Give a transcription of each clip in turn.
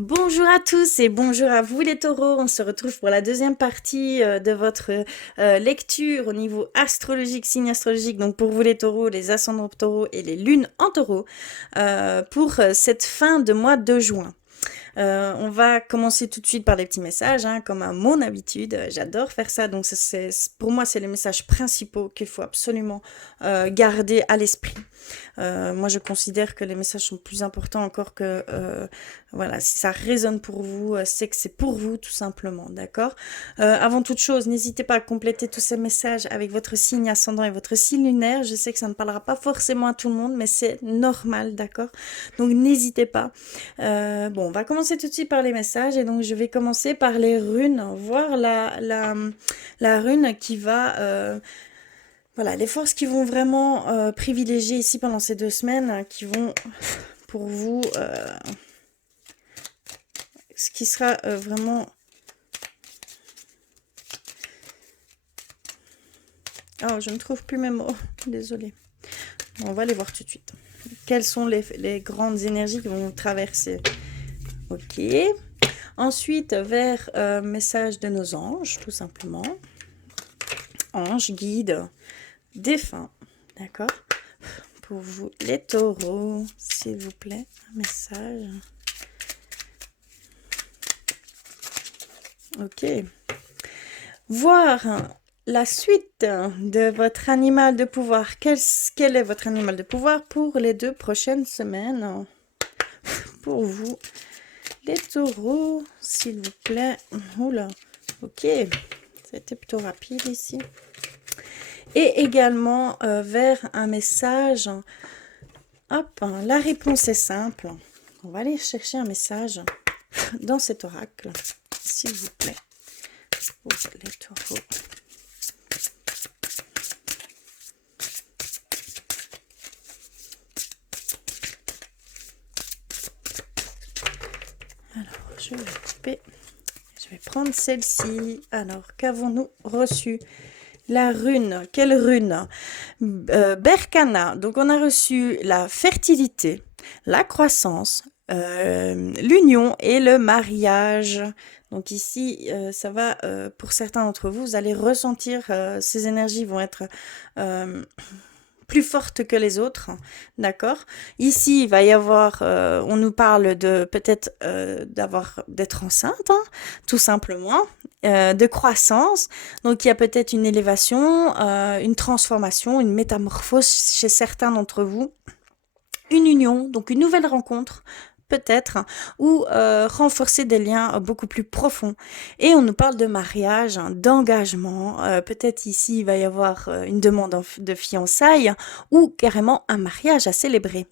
Bonjour à tous et bonjour à vous les taureaux. On se retrouve pour la deuxième partie de votre lecture au niveau astrologique, signe astrologique. Donc pour vous les taureaux, les ascendants taureaux et les lunes en taureau pour cette fin de mois de juin. On va commencer tout de suite par les petits messages, hein, comme à mon habitude. J'adore faire ça. Donc pour moi, c'est les messages principaux qu'il faut absolument garder à l'esprit. Moi, je considère que les messages sont plus importants encore que, voilà, si ça résonne pour vous, c'est que c'est pour vous, tout simplement, d'accord? Avant toute chose, n'hésitez pas à compléter tous ces messages avec votre signe ascendant et votre signe lunaire. Je sais que ça ne parlera pas forcément à tout le monde, mais c'est normal, d'accord? Donc, n'hésitez pas. Bon, on va commencer tout de suite par les messages, et donc je vais commencer par les runes, voir la rune qui va... voilà, les forces qui vont vraiment privilégier ici pendant ces 2 semaines, qui vont pour vous, ce qui sera vraiment... Oh, je ne trouve plus mes mots, désolée. On va les voir tout de suite. Quelles sont les grandes énergies qui vont traverser? Ok. Ensuite, vers message de nos anges, tout simplement. Anges, guides, défunts, d'accord? Pour vous, les taureaux, s'il vous plaît, un message. Ok. Voir la suite de votre animal de pouvoir. Quel est votre animal de pouvoir pour les 2 prochaines semaines? Pour vous, les taureaux, s'il vous plaît. Oula, ok. C'était plutôt rapide ici. Et également vers un message. Hop, la réponse est simple. On va aller chercher un message dans cet oracle, s'il vous plaît, pour les taureaux. Alors, je vais couper. Je vais prendre celle-ci. Alors, qu'avons-nous reçu? La rune. Quelle rune? Berkana. Donc, on a reçu la fertilité, la croissance, l'union et le mariage. Donc ici, ça va, pour certains d'entre vous, vous allez ressentir, ces énergies vont être plus fortes que les autres, d'accord? Ici, il va y avoir, on nous parle de peut-être d'être enceinte, hein, tout simplement, de croissance. Donc il y a peut-être une élévation, une transformation, une métamorphose chez certains d'entre vous. Une union, donc une nouvelle rencontre, peut-être, ou renforcer des liens beaucoup plus profonds. Et on nous parle de mariage, hein, d'engagement. Peut-être ici, il va y avoir une demande de fiançailles ou carrément un mariage à célébrer.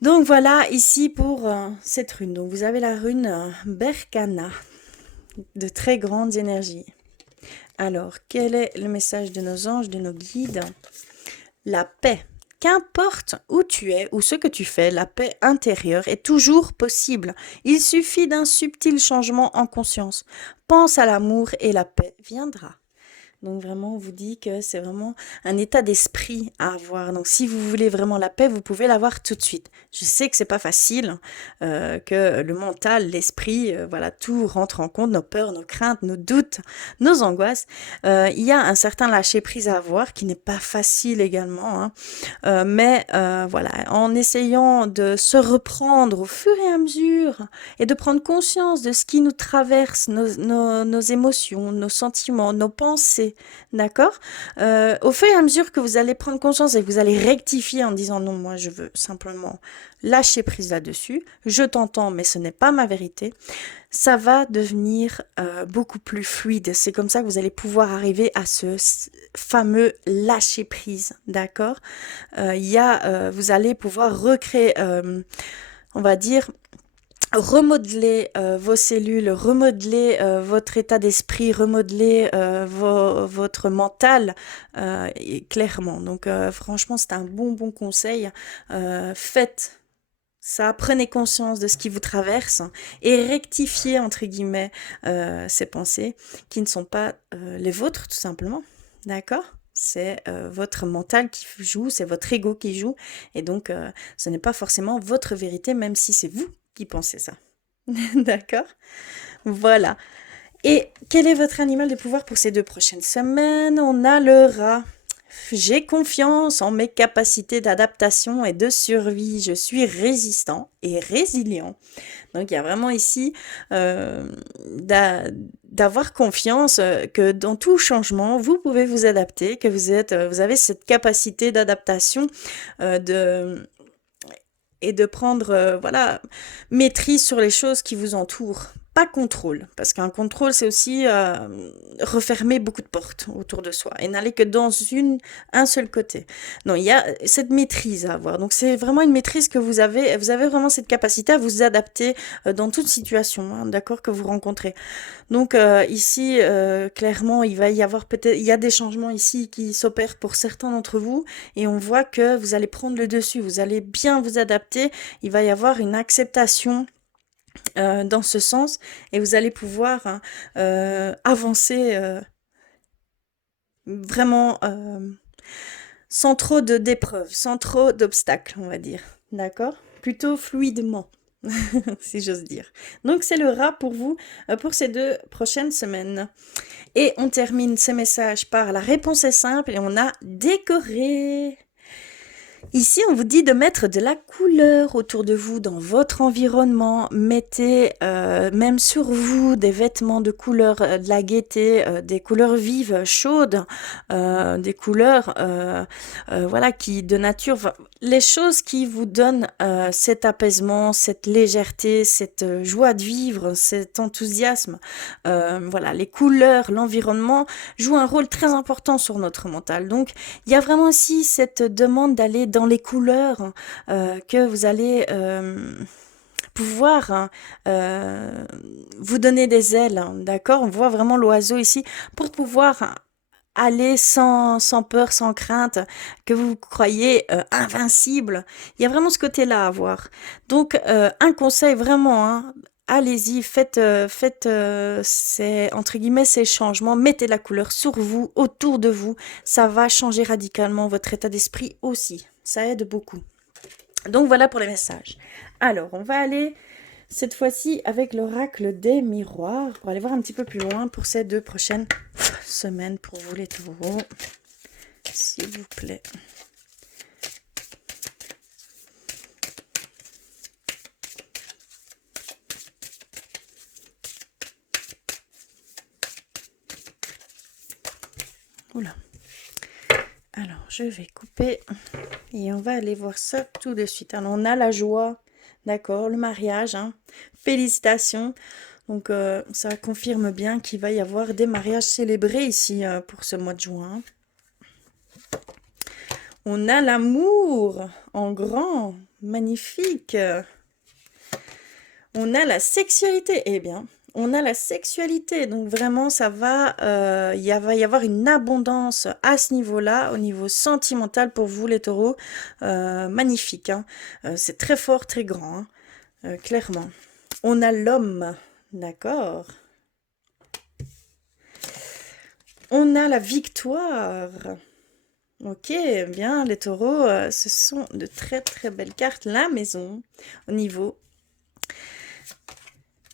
Donc voilà, ici pour cette rune. Donc vous avez la rune Berkana, de très grandes énergies. Alors, quel est le message de nos anges, de nos guides? La paix. Qu'importe où tu es ou ce que tu fais, la paix intérieure est toujours possible. Il suffit d'un subtil changement en conscience. Pense à l'amour et la paix viendra. Donc vraiment, on vous dit que c'est vraiment un état d'esprit à avoir. Donc si vous voulez vraiment la paix, vous pouvez l'avoir tout de suite. Je sais que c'est pas facile, que le mental, l'esprit, voilà, tout rentre en compte, nos peurs, nos craintes, nos doutes, nos angoisses. Il y a un certain lâcher prise à avoir qui n'est pas facile également, hein. Mais voilà, en essayant de se reprendre au fur et à mesure et de prendre conscience de ce qui nous traverse, nos émotions, nos sentiments, nos pensées, d'accord? Au fur et à mesure que vous allez prendre conscience et que vous allez rectifier en disant non, moi je veux simplement lâcher prise là-dessus, je t'entends mais ce n'est pas ma vérité, ça va devenir beaucoup plus fluide. C'est comme ça que vous allez pouvoir arriver à ce fameux lâcher prise, d'accord? Vous allez pouvoir recréer, on va dire, remodeler vos cellules, remodeler votre état d'esprit, remodeler votre mental, clairement. Donc franchement, c'est un bon conseil. Faites ça, prenez conscience de ce qui vous traverse et rectifiez, entre guillemets, ces pensées qui ne sont pas les vôtres, tout simplement. D'accord? C'est votre mental qui joue, c'est votre ego qui joue. Et donc, ce n'est pas forcément votre vérité, même si c'est vous qui pensez ça. D'accord? Voilà. Et quel est votre animal de pouvoir pour ces 2 prochaines semaines? On a le rat. J'ai confiance en mes capacités d'adaptation et de survie. Je suis résistant et résilient. Donc il y a vraiment ici d'avoir confiance que dans tout changement, vous pouvez vous adapter, que vous avez cette capacité d'adaptation de et de prendre voilà maîtrise sur les choses qui vous entourent. Pas contrôle, parce qu'un contrôle, c'est aussi refermer beaucoup de portes autour de soi et n'aller que dans un seul côté. Non, il y a cette maîtrise à avoir. Donc, c'est vraiment une maîtrise que vous avez. Vous avez vraiment cette capacité à vous adapter dans toute situation, hein, d'accord, que vous rencontrez. Donc, ici, clairement, il va y avoir peut-être, il y a des changements ici qui s'opèrent pour certains d'entre vous et on voit que vous allez prendre le dessus. Vous allez bien vous adapter. Il va y avoir une acceptation dans ce sens et vous allez pouvoir hein, avancer vraiment sans trop d'épreuves, sans trop d'obstacles, on va dire. D'accord? Plutôt fluidement, si j'ose dire. Donc c'est le rat pour vous pour ces 2 prochaines semaines. Et on termine ce message par la réponse est simple et on a décoré. Ici, on vous dit de mettre de la couleur autour de vous, dans votre environnement. Mettez même sur vous des vêtements de couleur, de la gaieté, des couleurs vives, chaudes, des couleurs voilà, qui de nature, les choses qui vous donnent cet apaisement, cette légèreté, cette joie de vivre, cet enthousiasme. Voilà, les couleurs, l'environnement jouent un rôle très important sur notre mental. Donc, il y a vraiment aussi cette demande d'aller dans les couleurs que vous allez pouvoir hein, vous donner des ailes, hein, d'accord? On voit vraiment l'oiseau ici pour pouvoir aller sans peur, sans crainte, que vous croyez invincible. Il y a vraiment ce côté-là à voir. Donc, un conseil vraiment, hein, allez-y, faites entre guillemets, ces changements, mettez la couleur sur vous, autour de vous, ça va changer radicalement votre état d'esprit aussi. Ça aide beaucoup. Donc voilà pour les messages. Alors, on va aller cette fois-ci avec l'oracle des miroirs pour aller voir un petit peu plus loin pour ces 2 prochaines semaines pour vous les taureaux. S'il vous plaît. Oula. Alors, je vais couper et on va aller voir ça tout de suite. Alors, on a la joie, d'accord, le mariage, hein. Félicitations. Donc, ça confirme bien qu'il va y avoir des mariages célébrés ici pour ce mois de juin. On a l'amour en grand, magnifique. On a la sexualité, eh bien, on a la sexualité, donc vraiment ça va, va y avoir une abondance à ce niveau-là, au niveau sentimental pour vous les taureaux, magnifique, hein. C'est très fort, très grand, hein, clairement. On a l'homme, d'accord. On a la victoire. Ok, bien, les taureaux, ce sont de très très belles cartes. La maison, au niveau.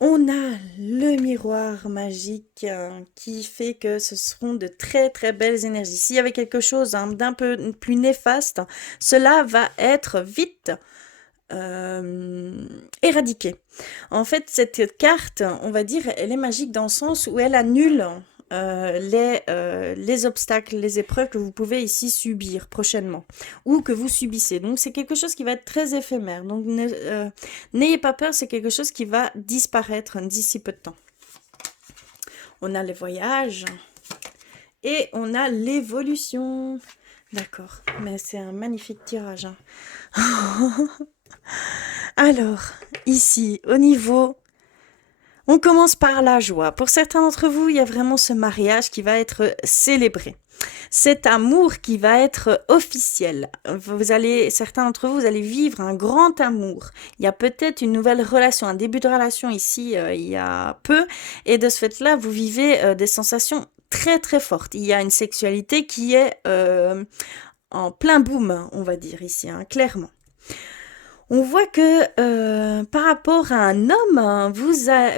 On a le miroir magique qui fait que ce seront de très très belles énergies. S'il y avait quelque chose hein, d'un peu plus néfaste, cela va être vite éradiqué. En fait, cette carte, on va dire, elle est magique dans le sens où elle annule les obstacles, les épreuves que vous pouvez ici subir prochainement ou que vous subissez. Donc c'est quelque chose qui va être très éphémère. Donc n'ayez pas peur, c'est quelque chose qui va disparaître d'ici peu de temps. On a les voyages et on a l'évolution. D'accord, mais c'est un magnifique tirage. Hein. Alors, ici, au niveau... On commence par la joie. Pour certains d'entre vous, il y a vraiment ce mariage qui va être célébré. Cet amour qui va être officiel. Certains d'entre vous, vous allez vivre un grand amour. Il y a peut-être une nouvelle relation, un début de relation ici il y a peu. Et de ce fait-là, vous vivez des sensations très très fortes. Il y a une sexualité qui est en plein boom, on va dire ici, hein, clairement. On voit que par rapport à un homme, hein,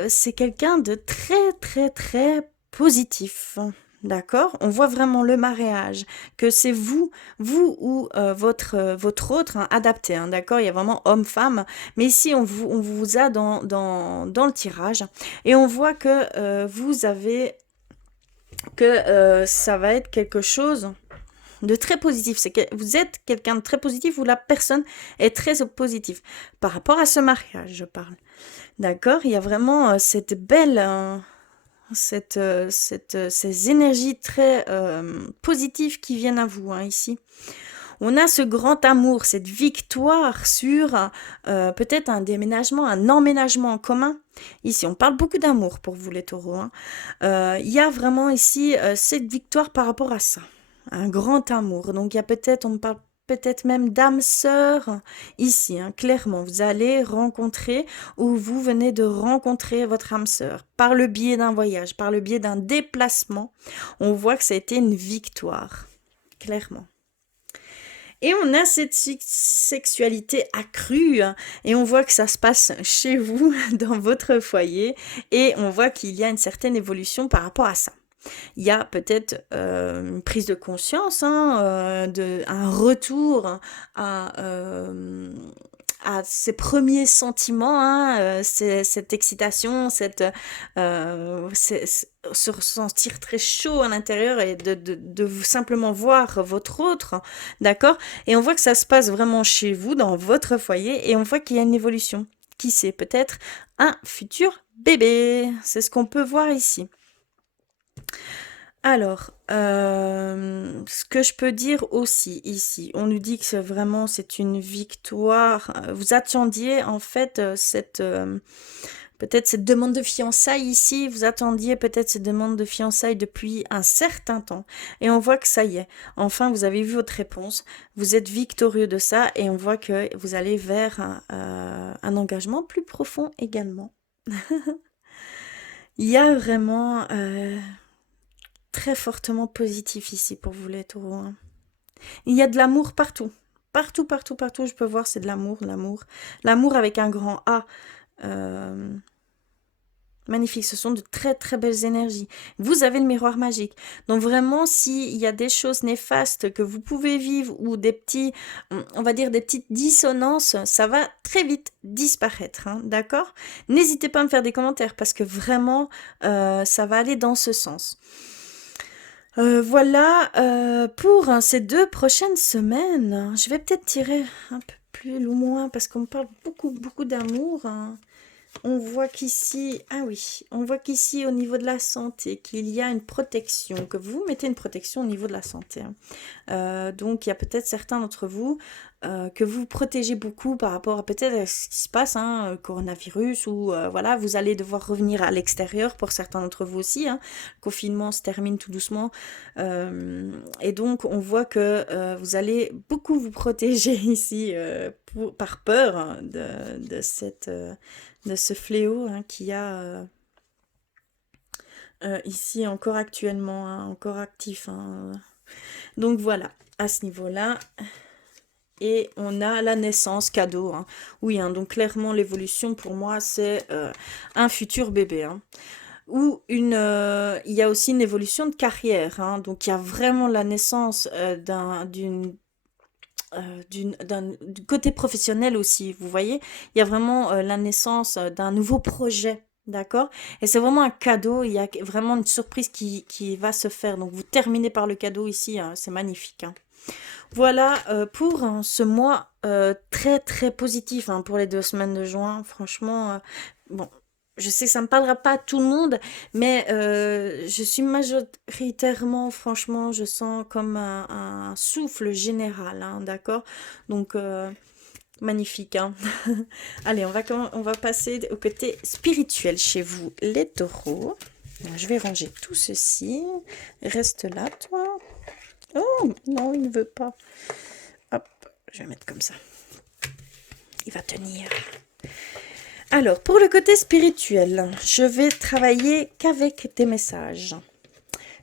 c'est quelqu'un de très très très positif. D'accord? On voit vraiment le mariage, que c'est vous ou votre autre hein, adapté. Hein, d'accord? Il y a vraiment homme-femme. Mais ici, on vous a dans le tirage. Et on voit que vous avez que ça va être quelque chose de très positif. C'est que vous êtes quelqu'un de très positif ou la personne est très positive. Par rapport à ce mariage, je parle. D'accord? Il y a vraiment cette belle, ces énergies très positives qui viennent à vous hein, ici. On a ce grand amour, cette victoire sur peut-être un déménagement, un emménagement en commun. Ici, on parle beaucoup d'amour pour vous les taureaux. Hein. Il y a vraiment ici cette victoire par rapport à ça. Un grand amour. Donc, il y a peut-être, on parle peut-être même d'âme sœur ici, hein, clairement. Vous allez rencontrer ou vous venez de rencontrer votre âme sœur par le biais d'un voyage, par le biais d'un déplacement. On voit que ça a été une victoire, clairement. Et on a cette sexualité accrue hein, et on voit que ça se passe chez vous, dans votre foyer, et on voit qu'il y a une certaine évolution par rapport à ça. Il y a peut-être une prise de conscience, hein, un retour à ses premiers sentiments, hein, cette excitation, se ressentir très chaud à l'intérieur et de simplement voir votre autre, d'accord? Et on voit que ça se passe vraiment chez vous, dans votre foyer, et on voit qu'il y a une évolution. Qui sait, peut-être un futur bébé. C'est ce qu'on peut voir ici. Alors, ce que je peux dire aussi ici, on nous dit que c'est une victoire. Vous attendiez en fait peut-être cette demande de fiançailles ici. Vous attendiez peut-être cette demande de fiançailles depuis un certain temps. Et on voit que ça y est. Enfin, vous avez vu votre réponse. Vous êtes victorieux de ça et on voit que vous allez vers un engagement plus profond également. Il y a vraiment très fortement positif ici pour vous les taureaux. Hein. Il y a de l'amour partout. Partout, partout, partout, je peux voir, c'est de l'amour, l'amour. L'amour avec un grand A. Euh, Magnifique, ce sont de très très belles énergies. Vous avez le miroir magique. Donc vraiment, s'il y a des choses néfastes que vous pouvez vivre ou des petits, on va dire des petites dissonances, ça va très vite disparaître, hein, d'accord? N'hésitez pas à me faire des commentaires parce que vraiment, ça va aller dans ce sens. Voilà pour ces 2 prochaines semaines. Je vais peut-être tirer un peu plus loin parce qu'on me parle beaucoup, beaucoup d'amour. Hein. On voit qu'ici, ah oui, on voit qu'ici au niveau de la santé, qu'il y a une protection, que vous mettez une protection au niveau de la santé. Hein. Donc il y a peut-être certains d'entre vous que vous protégez beaucoup par rapport à peut-être ce qui se passe, hein, coronavirus, ou voilà, vous allez devoir revenir à l'extérieur pour certains d'entre vous aussi. Hein. Le confinement se termine tout doucement. Et donc on voit que vous allez beaucoup vous protéger ici par peur hein, de ce fléau hein, qu'il y a ici encore actuellement, hein, encore actif. Hein. Donc voilà, à ce niveau-là. Et on a la naissance, cadeau. Hein. Oui, hein, donc clairement l'évolution pour moi c'est un futur bébé. Hein. Ou il y a aussi une évolution de carrière. Hein. Donc il y a vraiment la naissance du côté professionnel aussi, vous voyez, il y a vraiment la naissance d'un nouveau projet, d'accord? Et c'est vraiment un cadeau, il y a vraiment une surprise qui va se faire. Donc vous terminez par le cadeau ici, hein, c'est magnifique. Hein. Voilà pour ce mois très très positif hein, pour les 2 semaines de juin. Franchement, bon, je sais que ça ne parlera pas à tout le monde, mais je suis majoritairement, franchement, je sens comme un souffle général, hein, d'accord? Donc, magnifique. Hein. Allez, on va passer au côté spirituel chez vous, les taureaux. Je vais ranger tout ceci. Reste là, toi. Oh, non, il ne veut pas. Hop, je vais mettre comme ça. Il va tenir. Alors, pour le côté spirituel, je vais travailler qu'avec des messages.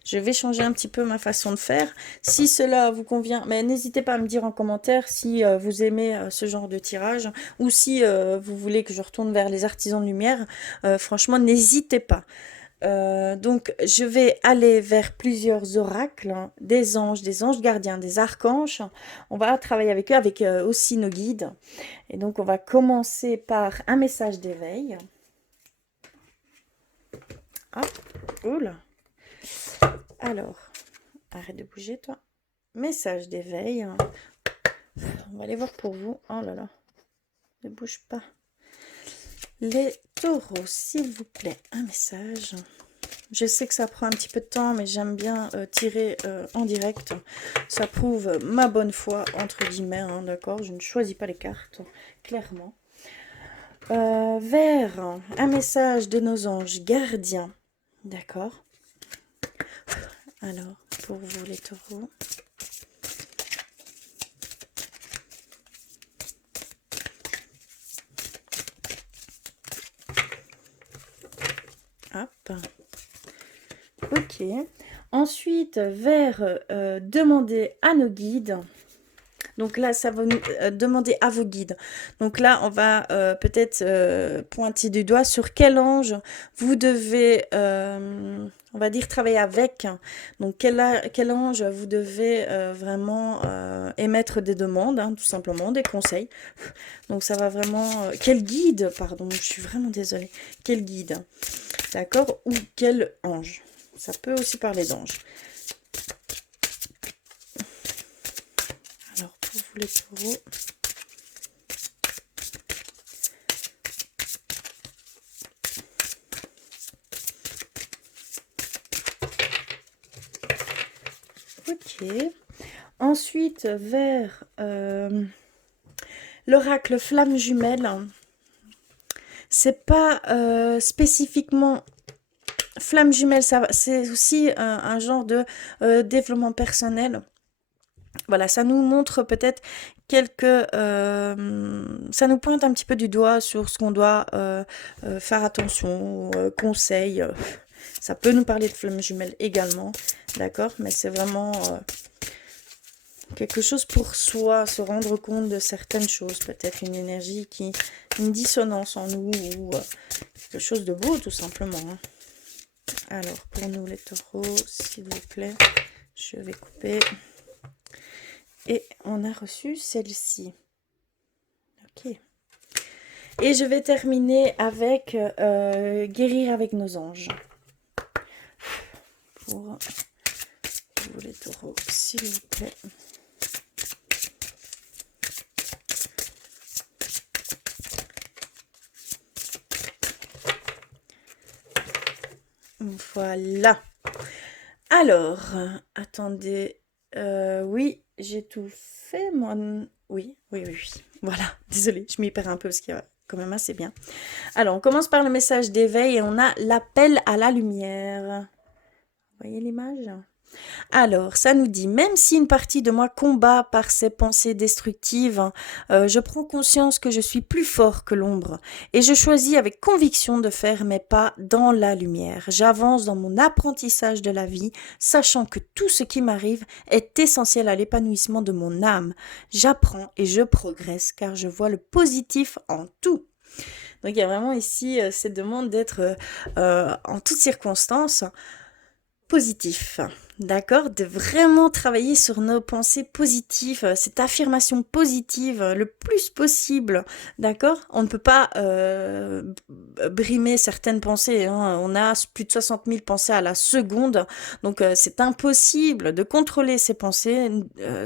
Je vais changer un petit peu ma façon de faire. Si cela vous convient, mais n'hésitez pas à me dire en commentaire si vous aimez ce genre de tirage ou si vous voulez que je retourne vers les artisans de lumière. Franchement, n'hésitez pas. Donc, je vais aller vers plusieurs oracles, hein, des anges gardiens, des archanges. On va travailler avec eux, avec aussi nos guides. Et donc, on va commencer par un message d'éveil. Hop, oula. Alors, arrête de bouger, toi. Message d'éveil. On va aller voir pour vous. Oh là là, ne bouge pas. Les taureaux, s'il vous plaît, un message. Je sais que ça prend un petit peu de temps, mais j'aime bien tirer en direct. Ça prouve ma bonne foi, entre guillemets, hein, d'accord? Je ne choisis pas les cartes, clairement. Vert, un message de nos anges gardiens, d'accord? Alors, pour vous les taureaux. Hop. Ok. Ensuite, vert, demander à nos guides. Donc là, ça va nous demander à vos guides. Donc là, on va peut-être pointer du doigt sur quel ange vous devez, on va dire, travailler avec. Donc quel ange vous devez vraiment émettre des demandes, hein, tout simplement, des conseils. Donc ça va vraiment... quel guide, pardon, je suis vraiment désolée. Quel guide, d'accord? Ou quel ange. Ça peut aussi parler d'ange. Alors, pour vous les taureaux. Ok. Ensuite, vers l'oracle flamme jumelle. C'est pas spécifiquement... Flamme jumelle, c'est aussi un genre de développement personnel. Voilà, ça nous montre peut-être quelques... ça nous pointe un petit peu du doigt sur ce qu'on doit faire attention, conseils. Ça peut nous parler de flamme jumelle également, d'accord? Mais c'est vraiment quelque chose pour soi, se rendre compte de certaines choses. Peut-être une énergie une dissonance en nous ou quelque chose de beau tout simplement, hein. Alors, pour nous les taureaux, s'il vous plaît, je vais couper. Et on a reçu celle-ci. Ok. Et je vais terminer avec guérir avec nos anges. Pour vous les taureaux, s'il vous plaît. Voilà. Alors, attendez. Oui, j'ai tout fait, moi. Oui. Voilà, désolée, je m'y perds un peu parce qu'il y a quand même assez bien. Alors, on commence par le message d'éveil et on a l'appel à la lumière. Vous voyez l'image ? Alors, ça nous dit, même si une partie de moi combat par ses pensées destructives, je prends conscience que je suis plus fort que l'ombre et je choisis avec conviction de faire mes pas dans la lumière. J'avance dans mon apprentissage de la vie, sachant que tout ce qui m'arrive est essentiel à l'épanouissement de mon âme. J'apprends et je progresse car je vois le positif en tout. Donc, il y a vraiment ici cette demande d'être en toutes circonstances positif, d'accord? De vraiment travailler sur nos pensées positives, cette affirmation positive le plus possible, d'accord? On ne peut pas brimer certaines pensées, hein. On a plus de 60 000 pensées à la seconde, donc c'est impossible de contrôler ces pensées,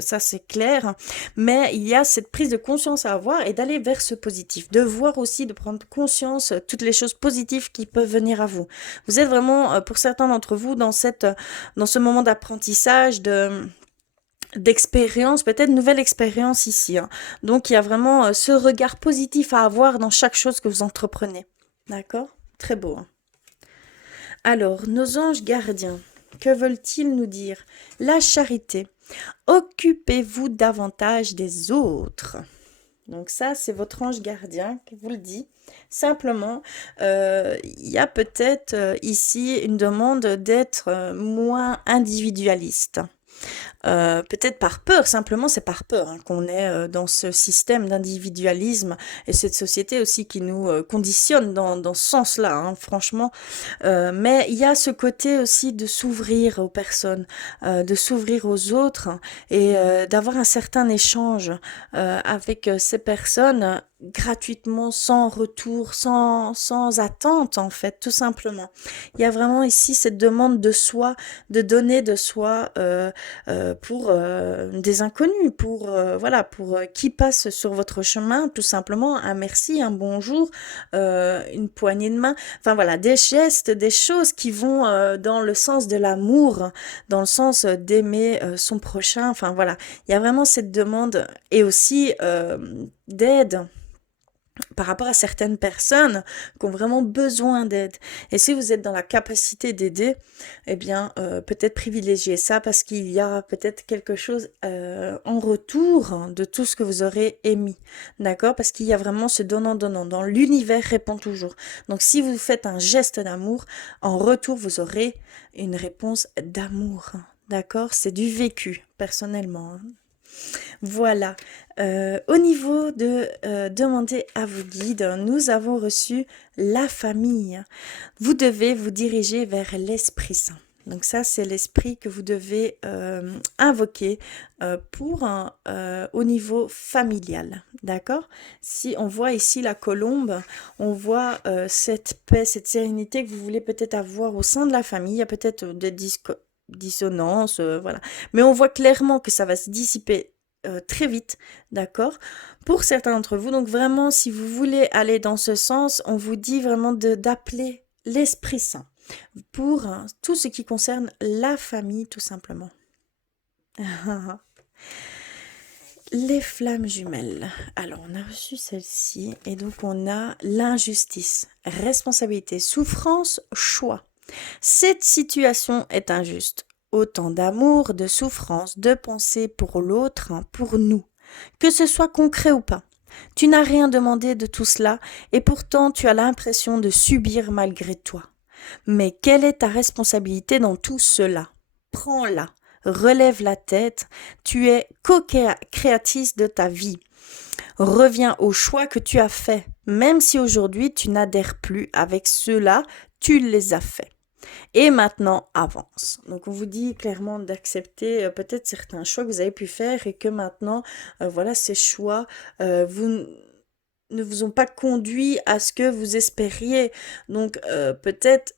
ça c'est clair, mais il y a cette prise de conscience à avoir et d'aller vers ce positif, de voir aussi, de prendre conscience toutes les choses positives qui peuvent venir à vous. Vous êtes vraiment, pour certains d'entre vous, dans ce moment d'apprentissage, d'expérience, peut-être nouvelle expérience ici, hein. Donc, il y a vraiment ce regard positif à avoir dans chaque chose que vous entreprenez. D'accord? Très beau, hein. Alors, nos anges gardiens, que veulent-ils nous dire? La charité. Occupez-vous davantage des autres. Donc ça, c'est votre ange gardien qui vous le dit. Simplement, il y a peut-être ici une demande d'être moins individualiste. Peut-être par peur, simplement c'est par peur hein, qu'on est dans ce système d'individualisme et cette société aussi qui nous conditionne dans ce sens-là, hein, franchement. Mais il y a ce côté aussi de s'ouvrir aux personnes, de s'ouvrir aux autres et d'avoir un certain échange avec ces personnes gratuitement, sans retour, sans attente en fait, tout simplement. Il y a vraiment ici cette demande de soi, de donner de soi pour des inconnus, pour voilà, pour qui passe sur votre chemin, tout simplement un merci, un bonjour, une poignée de main, enfin voilà, des gestes, des choses qui vont dans le sens de l'amour, dans le sens d'aimer son prochain, enfin voilà, il y a vraiment cette demande et aussi d'aide par rapport à certaines personnes qui ont vraiment besoin d'aide. Et si vous êtes dans la capacité d'aider, eh bien, peut-être privilégier ça parce qu'il y a peut-être quelque chose en retour de tout ce que vous aurez émis. D'accord? Parce qu'il y a vraiment ce donnant-donnant. Dans l'univers répond toujours. Donc, si vous faites un geste d'amour, en retour, vous aurez une réponse d'amour. D'accord? C'est du vécu, personnellement. Voilà. Au niveau de demander à vos guides, nous avons reçu la famille. Vous devez vous diriger vers l'Esprit Saint. Donc ça, c'est l'esprit que vous devez invoquer pour au niveau familial. D'accord? Si on voit ici la colombe, on voit cette paix, cette sérénité que vous voulez peut-être avoir au sein de la famille. Il y a peut-être des dissonances, voilà. Mais on voit clairement que ça va se dissiper très vite, d'accord? Pour certains d'entre vous, donc vraiment, si vous voulez aller dans ce sens, on vous dit vraiment d'appeler l'Esprit Saint pour tout ce qui concerne la famille, tout simplement. Les flammes jumelles. Alors, on a reçu celle-ci et donc on a l'injustice, responsabilité, souffrance, choix. Cette situation est injuste. Autant d'amour, de souffrance, de pensée pour l'autre, pour nous. Que ce soit concret ou pas. Tu n'as rien demandé de tout cela et pourtant tu as l'impression de subir malgré toi. Mais quelle est ta responsabilité dans tout cela? Prends-la, relève la tête, tu es co-créatrice de ta vie. Reviens au choix que tu as fait, même si aujourd'hui tu n'adhères plus avec ceux-là, tu les as faits. Et maintenant, avance. Donc, on vous dit clairement d'accepter peut-être certains choix que vous avez pu faire et que maintenant, voilà, ces choix ne vous ont pas conduit à ce que vous espériez. Donc, peut-être,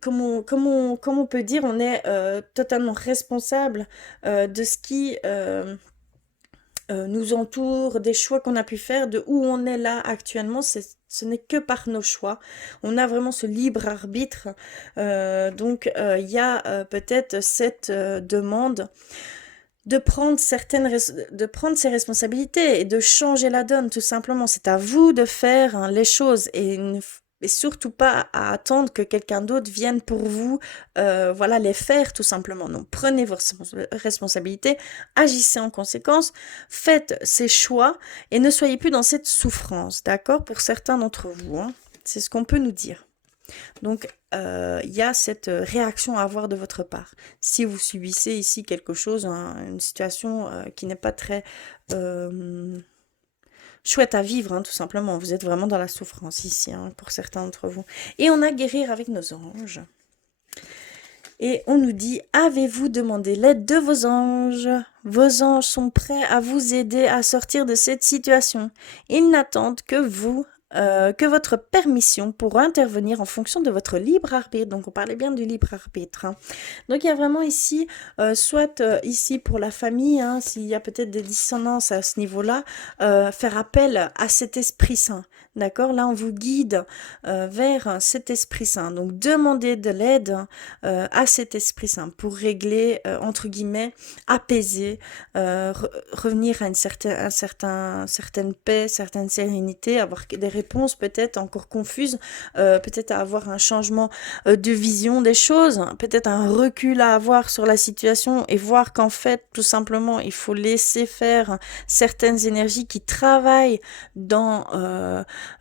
comme on peut dire, on est totalement responsable de ce qui nous entoure, des choix qu'on a pu faire, de où on est là actuellement, ce n'est que par nos choix. On a vraiment ce libre arbitre. Donc, il y a peut-être cette demande de prendre de prendre ses responsabilités et de changer la donne, tout simplement. C'est à vous de faire hein, les choses et surtout pas à attendre que quelqu'un d'autre vienne pour vous, voilà, les faire tout simplement. Donc prenez vos responsabilités, agissez en conséquence, faites ces choix et ne soyez plus dans cette souffrance, d'accord? Pour certains d'entre vous, hein, c'est ce qu'on peut nous dire. Donc, il y a cette réaction à avoir de votre part. Si vous subissez ici quelque chose, hein, une situation qui n'est pas très chouette à vivre, hein, tout simplement. Vous êtes vraiment dans la souffrance ici, hein, pour certains d'entre vous. Et on a guérir avec nos anges. Et on nous dit, avez-vous demandé l'aide de vos anges? Vos anges sont prêts à vous aider à sortir de cette situation. Ils n'attendent que votre permission pour intervenir en fonction de votre libre arbitre. Donc, on parlait bien du libre arbitre. Hein. Donc, il y a vraiment ici, soit ici pour la famille, hein, s'il y a peut-être des dissonances à ce niveau-là, faire appel à cet Esprit Saint. d'accord? Là, on vous guide vers cet Esprit Saint. Donc, demandez de l'aide à cet Esprit Saint pour régler, entre guillemets, apaiser, revenir à certaine paix, certaine sérénité, avoir des réponses peut-être encore confuses, peut-être à avoir un changement de vision des choses, peut-être un recul à avoir sur la situation et voir qu'en fait, tout simplement, il faut laisser faire certaines énergies qui travaillent dans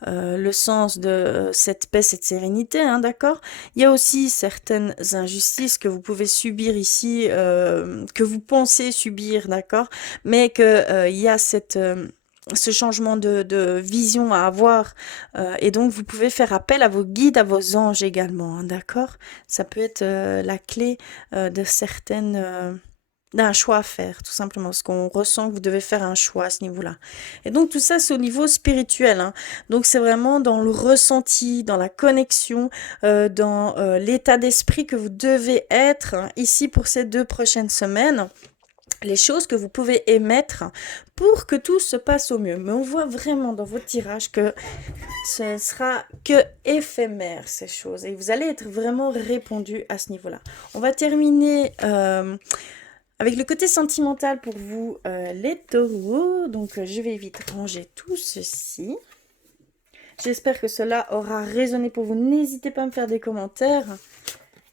le sens de cette paix, cette sérénité, hein, d'accord? Il y a aussi certaines injustices que vous pouvez subir ici, que vous pensez subir, d'accord? Mais que il y a ce changement de vision à avoir et donc vous pouvez faire appel à vos guides, à vos anges également, hein, d'accord? Ça peut être la clé de d'un choix à faire, tout simplement, parce qu'on ressent que vous devez faire un choix à ce niveau-là. Et donc tout ça, c'est au niveau spirituel, hein. Donc c'est vraiment dans le ressenti, dans la connexion, dans l'état d'esprit que vous devez être hein, ici pour ces 2 prochaines semaines, les choses que vous pouvez émettre pour que tout se passe au mieux. Mais on voit vraiment dans votre tirage que ce ne sera que éphémère ces choses et vous allez être vraiment répondu à ce niveau-là. On va terminer avec le côté sentimental pour vous, les taureaux. Donc je vais vite ranger tout ceci. J'espère que cela aura résonné pour vous. N'hésitez pas à me faire des commentaires.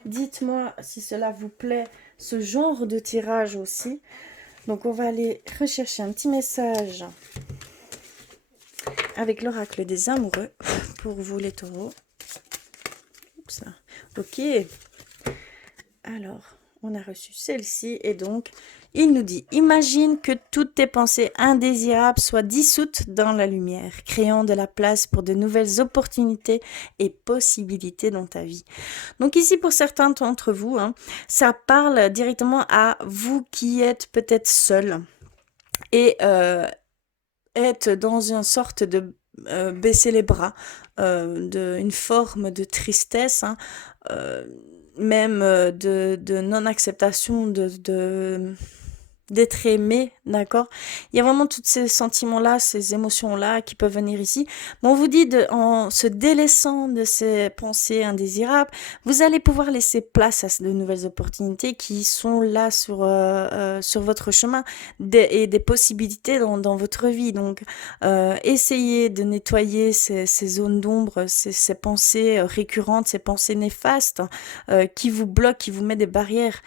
Dites-moi si cela vous plaît, ce genre de tirage aussi. Donc on va aller rechercher un petit message avec l'oracle des amoureux pour vous les taureaux. Oups. Ok. Alors, on a reçu celle-ci et donc il nous dit: imagine que toutes tes pensées indésirables soient dissoutes dans la lumière, créant de la place pour de nouvelles opportunités et possibilités dans ta vie. Donc ici, pour certains d'entre vous, hein, ça parle directement à vous qui êtes peut-être seul et êtes dans une sorte de baisser les bras, une forme de tristesse, hein, même de non-acceptation d'être aimé, d'accord? Il y a vraiment tous ces sentiments-là, ces émotions-là qui peuvent venir ici. Mais on vous dit, en se délaissant de ces pensées indésirables, vous allez pouvoir laisser place à de nouvelles opportunités qui sont là sur votre chemin et des possibilités dans votre vie. Donc, essayez de nettoyer ces zones d'ombre, ces pensées récurrentes, ces pensées néfastes qui vous bloquent, qui vous mettent des barrières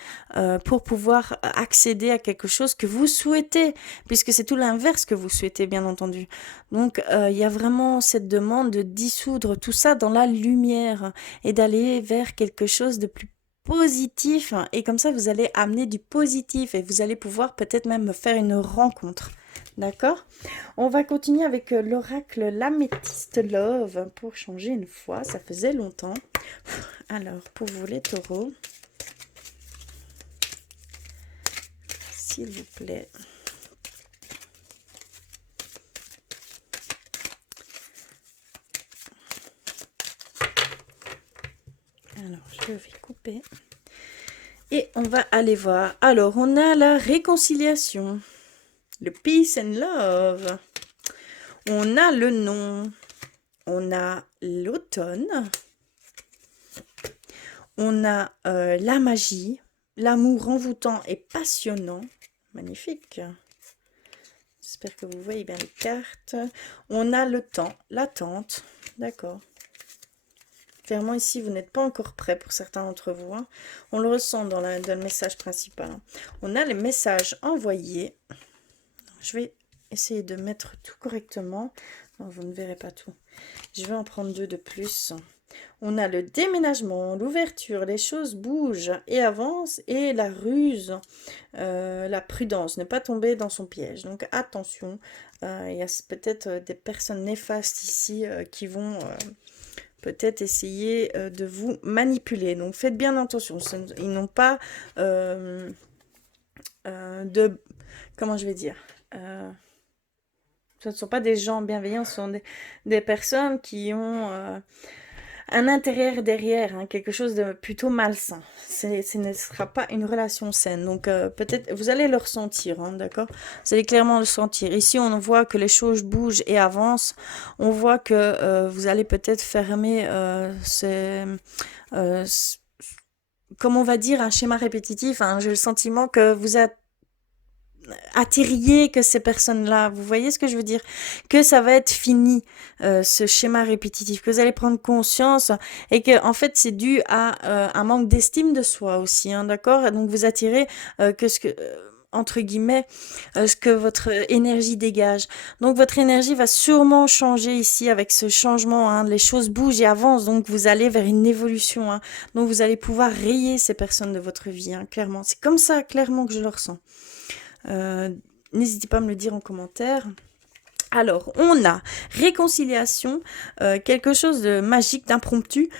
pour pouvoir accéder à quelque chose que vous souhaitez, puisque c'est tout l'inverse que vous souhaitez, bien entendu. Donc, il y a vraiment cette demande de dissoudre tout ça dans la lumière et d'aller vers quelque chose de plus positif. Et comme ça, vous allez amener du positif et vous allez pouvoir peut-être même faire une rencontre. D'accord? On va continuer avec l'oracle l'améthyste love pour changer une fois. Ça faisait longtemps. Alors, pour vous les taureaux, s'il vous plaît. Alors, je vais couper. Et on va aller voir. Alors, on a la réconciliation. Le peace and love. On a le nom. On a l'automne. On a la magie. L'amour envoûtant et passionnant. Magnifique. J'espère que vous voyez bien les cartes. On a le temps, l'attente. D'accord. Clairement, ici, vous n'êtes pas encore prêt pour certains d'entre vous. Hein. On le ressent dans le message principal. Hein. On a les messages envoyés. Je vais essayer de mettre tout correctement. Non, vous ne verrez pas tout. Je vais en prendre 2 de plus. On a le déménagement, l'ouverture, les choses bougent et avancent, et la ruse, la prudence, ne pas tomber dans son piège. Donc attention, il y a peut-être des personnes néfastes ici qui vont peut-être essayer de vous manipuler. Donc faites bien attention, ils n'ont pas de... Comment je vais dire ce ne sont pas des gens bienveillants, ce sont des personnes qui ont un intérieur derrière, hein, quelque chose de plutôt malsain. Ce ne sera pas une relation saine. Donc peut-être, vous allez le ressentir, hein, d'accord? Vous allez clairement le sentir. Ici, on voit que les choses bougent et avancent. On voit que vous allez peut-être fermer euh, c- comme on va dire, un schéma répétitif. Hein. J'ai le sentiment que vous êtes attiriez que ces personnes-là, vous voyez ce que je veux dire? Que ça va être fini, ce schéma répétitif, que vous allez prendre conscience et que en fait c'est dû à un manque d'estime de soi aussi, hein, d'accord? Donc vous attirez que ce que entre guillemets, ce que votre énergie dégage. Donc votre énergie va sûrement changer ici avec ce changement. Hein. Les choses bougent et avancent, donc vous allez vers une évolution. Hein. Donc vous allez pouvoir rayer ces personnes de votre vie, hein, clairement. C'est comme ça, clairement, que je le ressens. Euh, N'hésitez pas à me le dire en commentaire. Alors, on a réconciliation, quelque chose de magique, d'impromptu,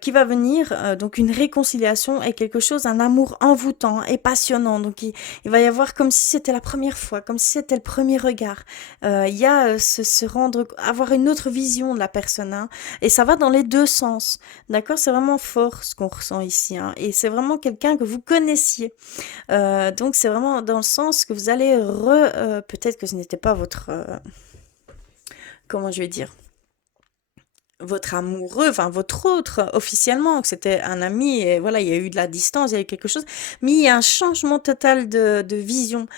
qui va venir. Donc, une réconciliation est quelque chose, un amour envoûtant et passionnant. Donc, il va y avoir comme si c'était la première fois, comme si c'était le premier regard. Il y a se rendre, avoir une autre vision de la personne. Hein, et ça va dans les deux sens. D'accord? C'est vraiment fort ce qu'on ressent ici. Hein, et c'est vraiment quelqu'un que vous connaissiez. Donc, c'est vraiment dans le sens que vous allez peut-être que ce n'était pas votre comment je vais dire, votre amoureux, enfin votre autre officiellement, que c'était un ami, et voilà, il y a eu de la distance, il y a eu quelque chose, mais il y a un changement total de vision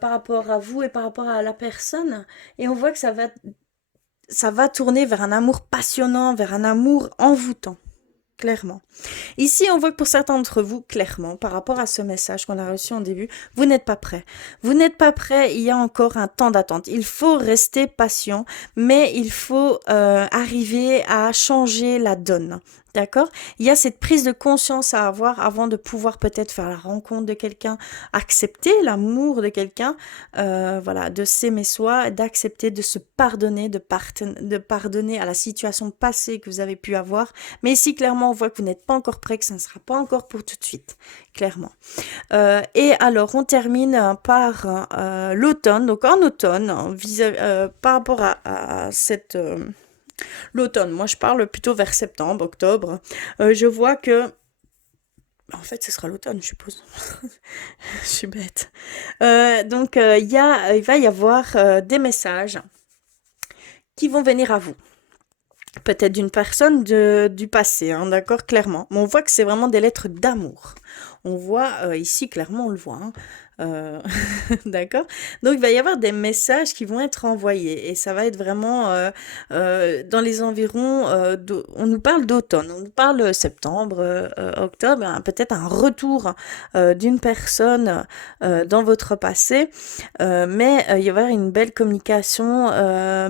par rapport à vous et par rapport à la personne, et on voit que ça va tourner vers un amour passionnant, vers un amour envoûtant, clairement. Ici, on voit que pour certains d'entre vous, clairement, par rapport à ce message qu'on a reçu en début, vous n'êtes pas prêt. Vous n'êtes pas prêt, il y a encore un temps d'attente. Il faut rester patient, mais il faut arriver à changer la donne. D'accord? Il y a cette prise de conscience à avoir avant de pouvoir peut-être faire la rencontre de quelqu'un, accepter l'amour de quelqu'un, voilà, de s'aimer soi, d'accepter de se pardonner, de pardonner à la situation passée que vous avez pu avoir. Mais ici, clairement, on voit que vous n'êtes pas encore prêt, que ça ne sera pas encore pour tout de suite, clairement. Et alors, on termine par l'automne. Donc, en automne, par rapport à cette... l'automne, moi je parle plutôt vers septembre, octobre, je vois que... En fait, ce sera l'automne, je suppose. Je suis bête. Donc, il va y avoir des messages qui vont venir à vous. Peut-être d'une personne du passé, hein, d'accord, clairement. Mais on voit que c'est vraiment des lettres d'amour. On voit ici, clairement, on le voit. Hein, d'accord. Donc, il va y avoir des messages qui vont être envoyés. Et ça va être vraiment dans les environs... on nous parle d'automne, on nous parle septembre, octobre, hein, peut-être un retour d'une personne dans votre passé. Mais il va y avoir une belle communication,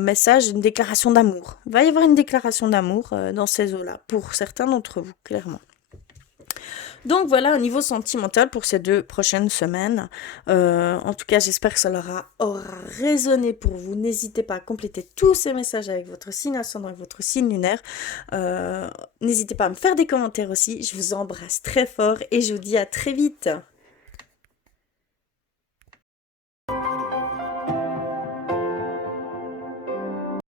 message, une déclaration d'amour. Il va y avoir une déclaration d'amour dans ces eaux-là, pour certains d'entre vous, clairement. Donc voilà, au niveau sentimental pour ces 2 prochaines semaines. En tout cas, j'espère que ça aura résonné pour vous. N'hésitez pas à compléter tous ces messages avec votre signe ascendant et votre signe lunaire. N'hésitez pas à me faire des commentaires aussi. Je vous embrasse très fort et je vous dis à très vite.